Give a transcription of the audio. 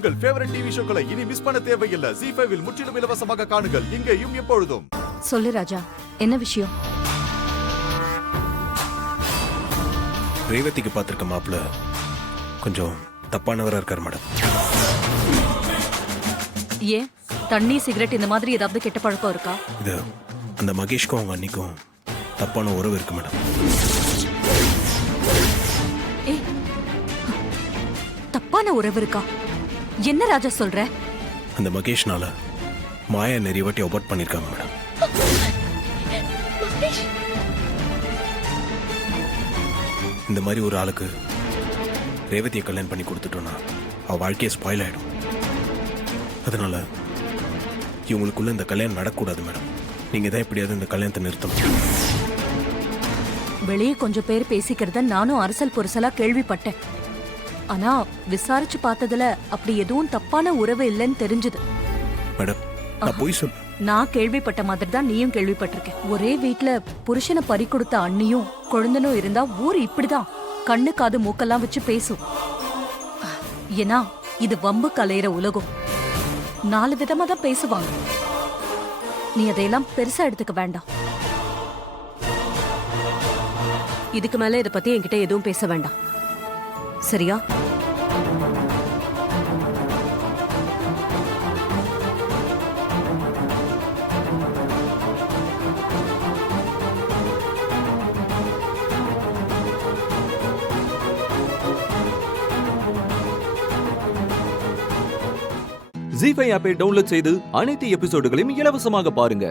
உங்கள் favourite TV ஷோக்களை இனி miss பண்ண தேவையில்லை. ZEE5 இல் முற்றிலும் இலவசமாக காணுங்கள். இங்கேயும் எப்பொழுதும். சொல்லு ராஜா, என்ன விஷயம்? ரேவதிக்கு பார்த்திருக்க மாப்பிள்ள கொஞ்சம் தப்பானவரா இருக்கார் மேடம். ஏன் தண்ணி சிகரெட் இந்த மாதிரி ஏதாவது கெட்ட பழக்கம் இருக்கா? இது அந்த மகேஷ்க்கும் அவங்க அன்னிக்கும் தப்பான உறவு இருக்கு மேடம். ஏய், தப்பான உறவு இருக்கா? என்ன ராஜா சொல்ற? அந்த மகேஷ்னால மாயா நிறைய வாட்டி அபார்ட் பண்ணிருக்காங்க மேடம். இந்த மாதிரி ஒரு ஆளுக்கு ரேவதியை கல்யாணம் பண்ணி கொடுத்துட்டோம்னா அவ வாழ்க்கையை ஸ்பாயில் ஆயிடும். அதனால இவங்களுக்குள்ள இந்த கல்யாணம் நடக்கூடாது மேடம். நீங்க தான் எப்படியாவது இந்த கல்யாணத்தை நிறுத்தணும். வெளியே கொஞ்சம் பேர் பேசிக்கிறத நானும் அரசல் புரசலா கேள்விப்பட்டேன். ஆனா விசாரிச்சு பார்த்ததுல அப்படி எதுவும் தப்பான உறவு இல்லைன்னு தெரிஞ்சது. மேடம், நான் போய் சொல். நான் கேள்விப்பட்ட மாதிரி தான் நீயும் கேள்விப்பட்டிருக்க. ஒரே வீட்ல புருஷனை பறி கொடுத்த அண்ணியும் குழந்தனும் இருந்தா ஊர் இப்படிதான் கண்ணு காது மூக்கெல்லாம் வச்சு பேசும். ஏன்னா இது வம்பு கலையிற உலகம். 4 விதமா தான் பேசுவாங்க. நீ அதையெல்லாம் பெருசா எடுத்துக்க வேண்டாம். இதுக்கு மேல இத பத்தி என்கிட்ட எதுவும் பேச வேண்டாம், சரியா? ZEE5 ஆப்பை டவுன்லோட் செய்து அனைத்து எபிசோடுகளையும் இலவசமாக பாருங்க.